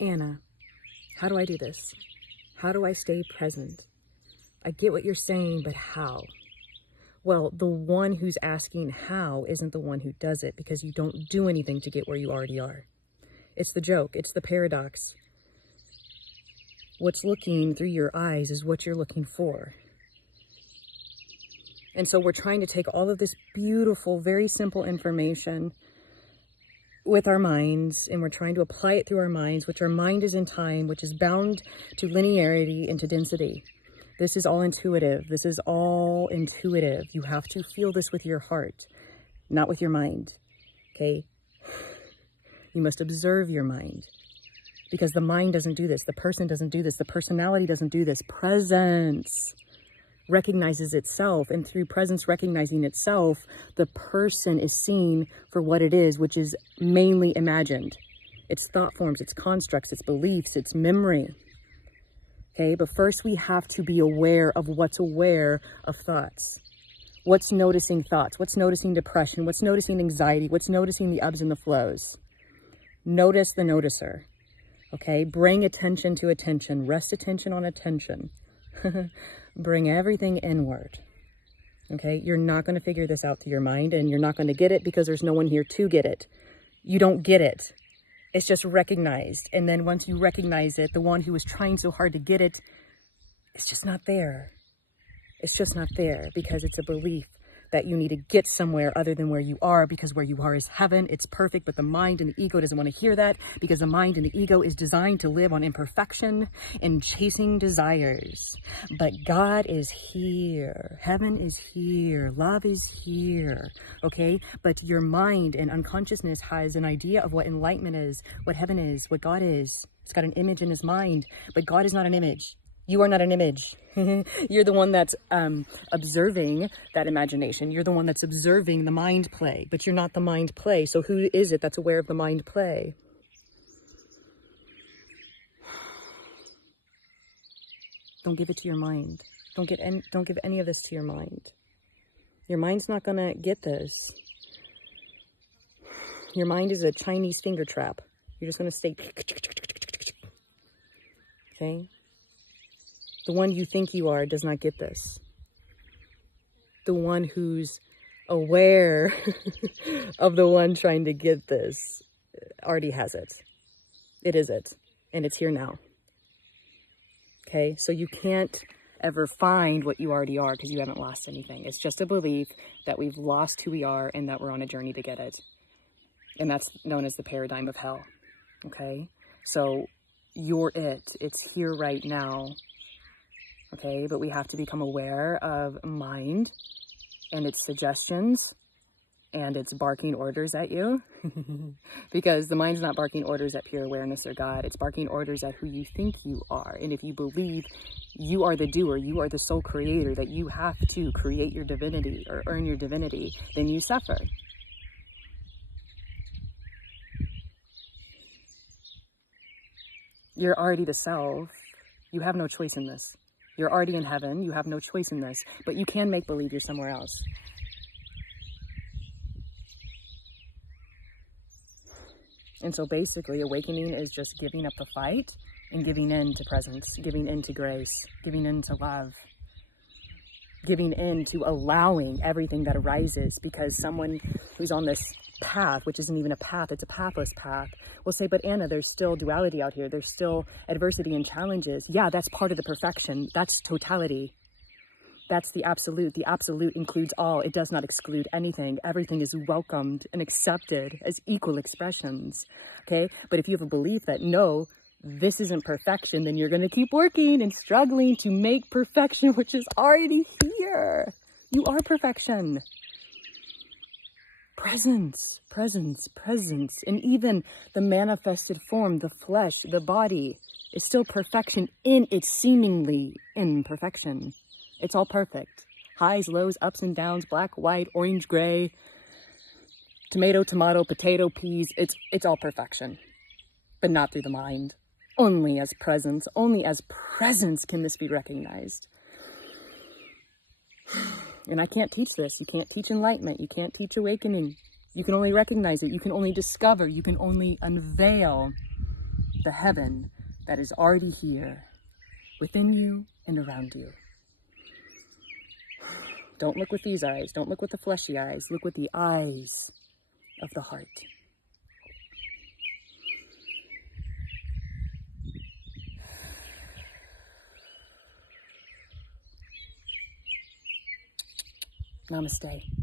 Anna, how do I do this? How do I stay present? I get what you're saying, but how? Well, the one who's asking how isn't the one who does it, because you don't do anything to get where you already are. It's the joke. It's the paradox. What's looking through your eyes is what you're looking for. And so we're trying to take all of this beautiful, very simple information with our minds, and we're trying to apply it through our minds, which our mind is in time, which is bound to linearity and to density. This is all intuitive. This is all intuitive. You have to feel this with your heart, not with your mind, okay? You must observe your mind, because the mind doesn't do this. The person doesn't do this. The personality doesn't do this. Presence recognizes itself, and through presence recognizing itself, the person is seen for what it is, which is mainly imagined. It's thought forms, it's constructs, it's beliefs, it's memory. Okay, but first we have to be aware of what's aware of thoughts. What's noticing thoughts? What's noticing depression? What's noticing anxiety? What's noticing the ebbs and the flows? Notice the noticer. Okay, bring attention to attention. Rest attention on attention. Bring everything inward. Okay, you're not going to figure this out through your mind, and you're not going to get it because there's no one here to get it. You don't get it. It's just recognized. And then once you recognize it, the one who is trying so hard to get it, it's just not there. It's just not there, because it's a belief that you need to get somewhere other than where you are, because where you are is heaven. It's perfect, but the mind and the ego doesn't want to hear that, because the mind and the ego is designed to live on imperfection and chasing desires. But God is here. Heaven is here. Love is here. Okay? But your mind and unconsciousness has an idea of what enlightenment is, what heaven is, what God is. It's got an image in his mind, but God is not an image. You are not an image. You're the one that's observing that imagination. You're the one that's observing the mind play, but you're not the mind play. So who is it that's aware of the mind play? Don't give it to your mind. Don't give any of this to your mind. Your mind's not gonna get this. Your mind is a Chinese finger trap. You're just gonna stay. Okay? The one you think you are does not get this. The one who's aware of the one trying to get this already has it. It is it. And it's here now. Okay? So you can't ever find what you already are, because you haven't lost anything. It's just a belief that we've lost who we are and that we're on a journey to get it. And that's known as the paradigm of hell. Okay? So you're it. It's here right now. Okay, but we have to become aware of mind and its suggestions and its barking orders at you. Because the mind's not barking orders at pure awareness or God. It's barking orders at who you think you are. And if you believe you are the doer, you are the sole creator, that you have to create your divinity or earn your divinity, then you suffer. You're already the self. You have no choice in this. You're already in heaven. You have no choice in this. But you can make believe you're somewhere else. And so basically, awakening is just giving up the fight and giving in to presence, giving in to grace, giving in to love, giving in to allowing everything that arises, because someone who's on this path, which isn't even a path, it's a pathless path, will say, but Anna, there's still duality out here. There's still adversity and challenges. Yeah, that's part of the perfection. That's totality. That's the absolute. The absolute includes all. It does not exclude anything. Everything is welcomed and accepted as equal expressions. Okay? But if you have a belief that, no, this isn't perfection, then you're going to keep working and struggling to make perfection, which is already here. You are perfection. Presence, presence, presence. And even the manifested form, the flesh, the body, is still perfection in its seemingly imperfection. It's all perfect. Highs, lows, ups and downs, black, white, orange, gray, tomato, tomato, potato, peas. It's all perfection, but not through the mind. Only as presence can this be recognized. And I can't teach this. You can't teach enlightenment. You can't teach awakening. You can only recognize it. You can only discover. You can only unveil the heaven that is already here, within you and around you. Don't look with these eyes. Don't look with the fleshy eyes. Look with the eyes of the heart. Namaste.